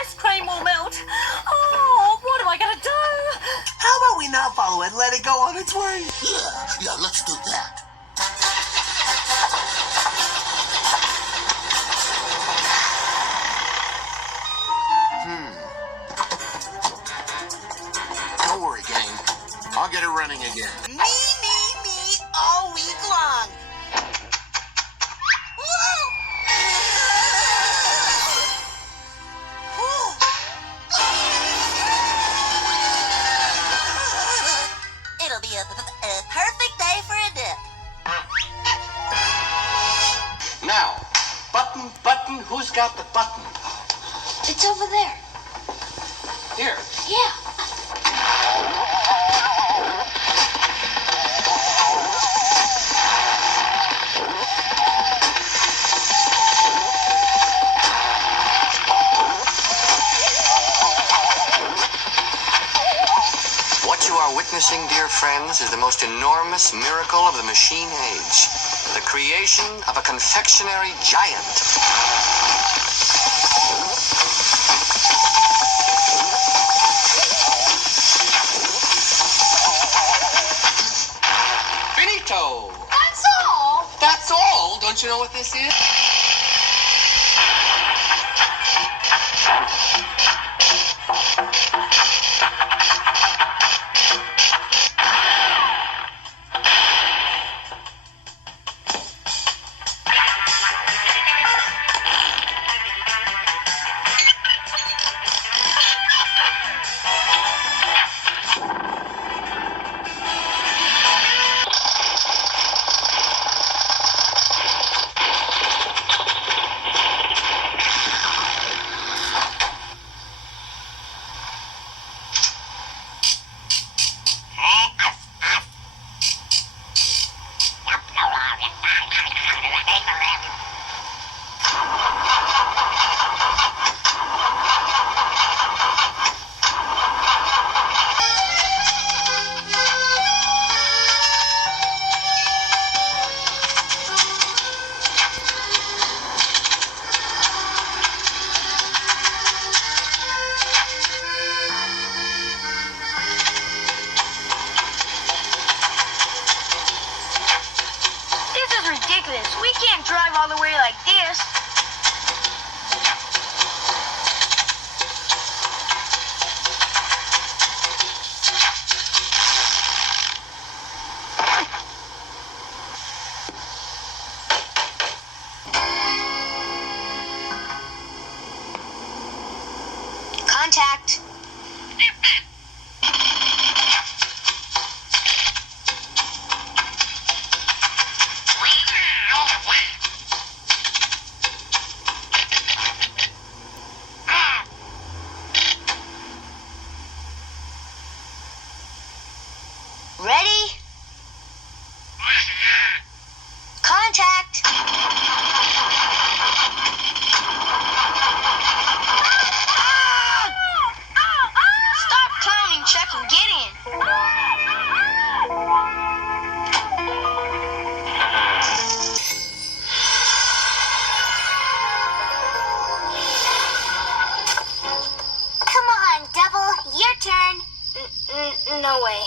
ice cream will melt. Oh, what am I going to do? How about we not follow it and let it go on its way? Yeah, let's do that. Don't worry, gang. I'll get it running again. Me, all week long. It'll be a perfect day for a dip. Now, button, who's got the button? It's over there. Here. Yeah. What you are witnessing, dear friends, is the most enormous miracle of the machine age. The creation of a confectionery giant. Finito! That's all. That's all? Don't you know what this is? Ridiculous. We can't drive all the way like this. Contact. Ready? Contact. Stop clowning, Chuck, and get in. Come on, Double. Your turn. No way.